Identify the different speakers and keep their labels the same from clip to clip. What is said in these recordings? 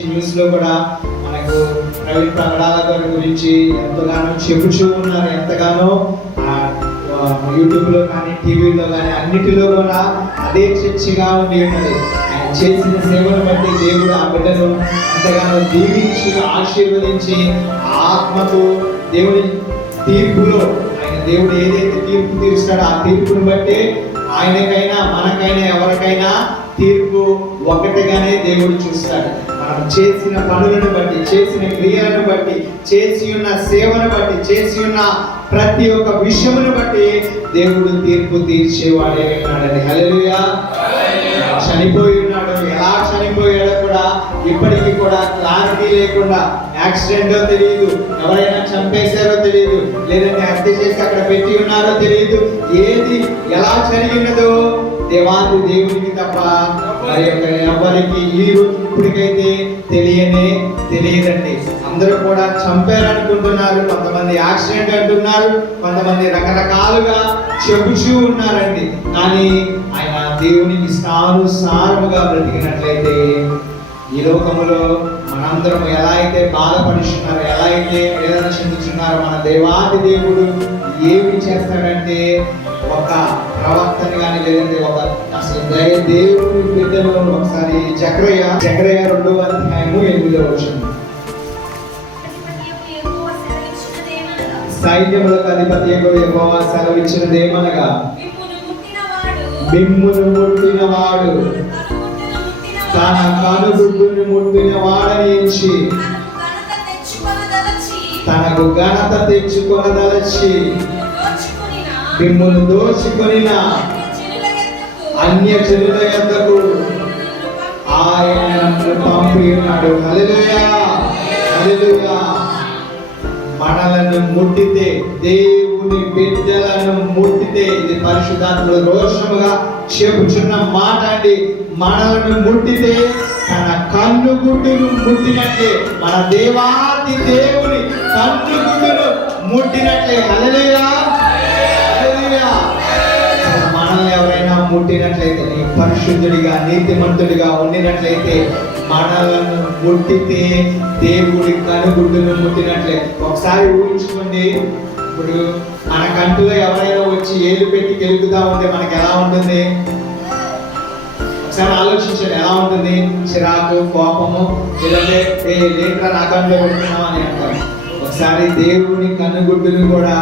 Speaker 1: న్యూస్లో కూడా మనకు ప్రైవేట్ ప్రకటాల గారి గురించి ఎంతగానో చెబుతూ ఉన్నారు ఎంతగానో యూట్యూబ్లో యూట్యూబ్లో కానీ టీవీలో కానీ అన్నిటిలో కూడా అదే చర్చిగా ఉండి ఉన్నది. ఆయన చేసిన సేవను బట్టి దేవుడు ఆ బిడ్డను ఎంతగానో దీవించి ఆశీర్వదించి ఆత్మతో దేవుడి తీర్పులో ఆయన దేవుడు ఏదైతే తీర్పు తీరుస్తాడో ఆ తీర్పును బట్టి ఆయనకైనా మనకైనా ఎవరికైనా తీర్పు ఒకటిగానే దేవుడు చూస్తాడు. చేసిన పనులను బట్టి చేసిన క్రియలను బట్టి చేసి ఉన్న సేవను బట్టి చేసి ఉన్న ప్రతి ఒక్క విషయమును బట్టి దేవుడు తీర్పు తీర్చేవాడే ఉన్నాడని హల్లెలూయా. చనిపోయి ఉన్నాడు ఎలా చనిపోయాడో కూడా ఇప్పటికీ కూడా క్లారిటీ లేకుండా యాక్సిడెంటో తెలియదు ఎవరైనా చంపేశారో తెలియదు లేదంటే హత్య చేసి అక్కడ పెట్టి ఉన్నారో తెలియదు ఏది ఎలా జరిగినదో దేవాది దేవునికి తప్ప మరి ఎవరికి ఈ ఇప్పటికైతే తెలియనే తెలియదండి. అందరూ కూడా చంపారనుకుంటున్నారు కొంతమంది యాక్సిడెంట్ అంటున్నారు కొంతమంది రకరకాలుగా చెబుచూ ఉన్నారండి. కానీ ఆయన దేవునికి స్థానుసారముగా బ్రతికినట్లయితే ఈ లోకములో మనందరం ఎలా అయితే బాధపడుచున్నారో ఎలా అయితే వేదన చెందుతున్నారో మన దేవాది దేవుడు ఏమి చేస్తాడంటే ఒక ప్రవక్తని కానీ లేదంటే ఒక అసలు దయ దేవుని బిడ్డలో ఒకసారి చక్రయ్య చక్రయ్య రెండవ అధ్యాయము ఎనిమిదవ వచ్చింది సైన్యములకు అధిపతి యెహోవా సెలవిచ్చినదేమనగా మిమ్మును ముట్టిన వాడు. తన కనుగుడ్డుని ముట్టిన వాడని ఎంచి తనకు ఘనత తెచ్చుకొనదలచి మిమ్మును దోచుకొనిన? అన్య జనుల యొద్దకు ఆయన నన్ను పంపి ఉన్నాడు. హల్లెలూయా! హల్లెలూయా! మనలను ముట్టితే దేవుని బిడ్డలను ముట్టితే ఇది పరిశుద్ధాత్మల రోషముగా చెబుచున్న మాట అండి. మనలను ముట్టితే తన కన్ను గుడ్డును ముట్టినట్లే మన దేవాది దేవుని కన్ను గుడ్డును ముట్టినట్లే. హల్లెలూయా. మనల్ని ఎవరైనా ముట్టినట్లయితే నీ పరిశుద్ధుడిగా నీతిమంతుడిగా ఉండినట్లయితే మనలను ముట్టితే దేవుడి కనుగుడ్డును ముట్టినట్లే. ఒకసారి ఊహించుకోండి. ఇప్పుడు మన కంటిలో ఎవరైనా వచ్చి ఏలు పెట్టి గెలుపుతా ఉంటే మనకి ఎలా ఉంటుంది? ఒకసారి ఆలోచించండి ఎలా ఉంటుంది? చిరాకు కోపము లేదంటే ఏ లేట్రా నా కంటిలో పెడుతున్నావు అని అంటారు. ఒకసారి దేవుని కన్నుగుడ్డుని కూడా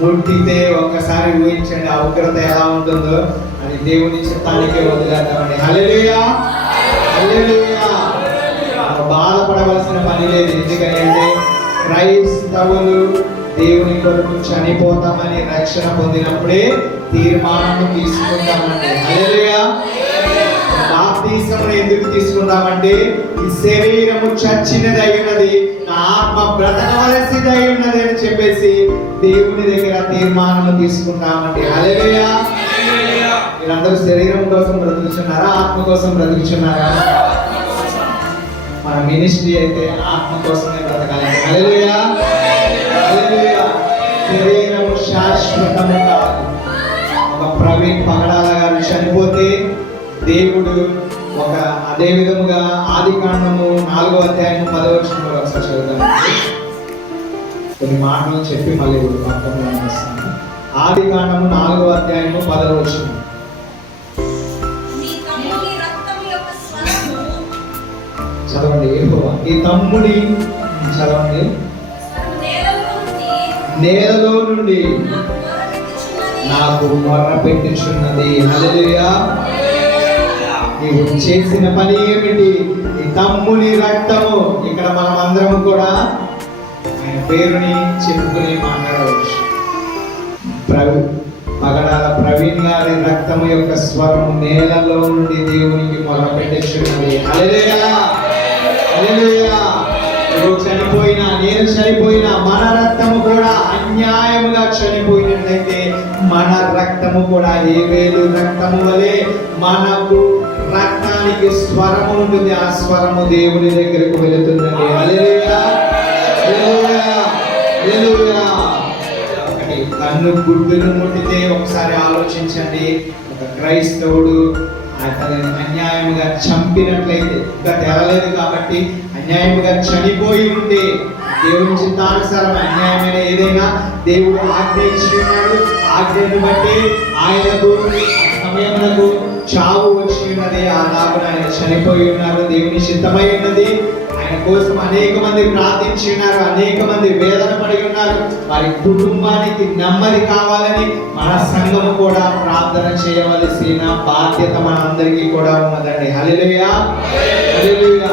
Speaker 1: ముట్టితే ఒక్కసారి ఊహించండి ఆ ఉగ్రత ఎలా ఉంటుందో అని దేవుని చిత్తానికే వదిలేద్దామండి. హలేయా బాధపడవలసిన పని లేదు ఎందుకంటే క్రైస్తవులు దేవుని కొరకు చనిపోతామని రక్షణ పొందినప్పుడే తీర్మానం తీసుకుంటామండి. హల్లెలూయా. ఎందుకు తీసుకుంటామంటే ఈ శరీరము చచ్చినది అయి ఉన్నది నా ఆత్మ బ్రతకవలసిది ఉన్నది అని చెప్పేసి దేవుని దగ్గర తీర్మానం తీసుకుంటామండి. అలెలుయా మీరందరూ శరీరం కోసం బ్రతుకుతున్నారా ఆత్మ కోసం బ్రతుకుతున్నారా మన మినిస్ట్రీ అయితే ఆత్మ కోసమే బ్రతకాలి. అలెలుయా శరీరము శాశ్వతము కాదు ఒక ప్రవీణ్ పగడాల గారు చనిపోతే దేవుడు ఒక అదే విధముగా ఆది కాండము నాలుగో అధ్యాయం పదవచనం ఒకసారి చదువుతాను కొన్ని మాటలు చెప్పి మళ్ళీ వస్తాను ఆది కాండము నాలుగో అధ్యాయము పదవచనం చదవండి యెహోవా ఈ తమ్ముడి చదవండి. నేలలో నుండి నాకు మొర్ర పెట్టుచున్నది హల్లెలూయా. నీవు చేసిన పని ఏమిటి? ఈ తమ్ముని రక్తము. ఇక్కడ మనం అందరం కూడా ఆయన పేరుని చెప్పుకుని మాట్లాడవచ్చు. ప్రవి పగడాల ప్రవీణ్ గారి రక్తము యొక్క స్వరము నేలలో నుండి దేవునికి మొర పెట్టేస్తున్నది హల్లెలూయా. హల్లెలూయా. నువ్వు చనిపోయినా నేను చనిపోయినా మన చనిపోయినట్లయితే మన రక్తము కూడా ఏ వేలు రక్తము వలె మనకు రక్తానికి స్వరము ఉంటుంది. ఆ స్వరము దేవుని దగ్గరకు వెళుతుందండి. ఒకటి కన్ను గుడ్డును ముట్టితే ఒకసారి ఆలోచించండి. ఒక క్రైస్తవుడు అతనిని అన్యాయముగా చంపినట్లయితే ఇంకా తెరలేదు కాబట్టి అన్యాయముగా చనిపోయి ఉంటే దేవుని చిత్తానుసారం అన్యాయమైన ఏదైనా దేవుడు ఆజ్ఞ ఇచ్చి ఉన్నాడు. ఆజ్ఞను బట్టి ఆయనకు సమయంలో చావు వచ్చి ఉన్నది. అలాగే ఆయన చనిపోయి ఉన్నారు. దేవుని సిద్ధమై ఉన్నది. ఆయన కోసం అనేక మంది ప్రార్థించి ఉన్నారు. అనేక మంది వేదన పడి ఉన్నారు. వారి కుటుంబానికి నెమ్మది కావాలని మన సంఘము కూడా ప్రార్థన చేయవలసిన బాధ్యత మనందరికీ కూడా ఉన్నదండి. హల్లెలూయా. హల్లెలూయా.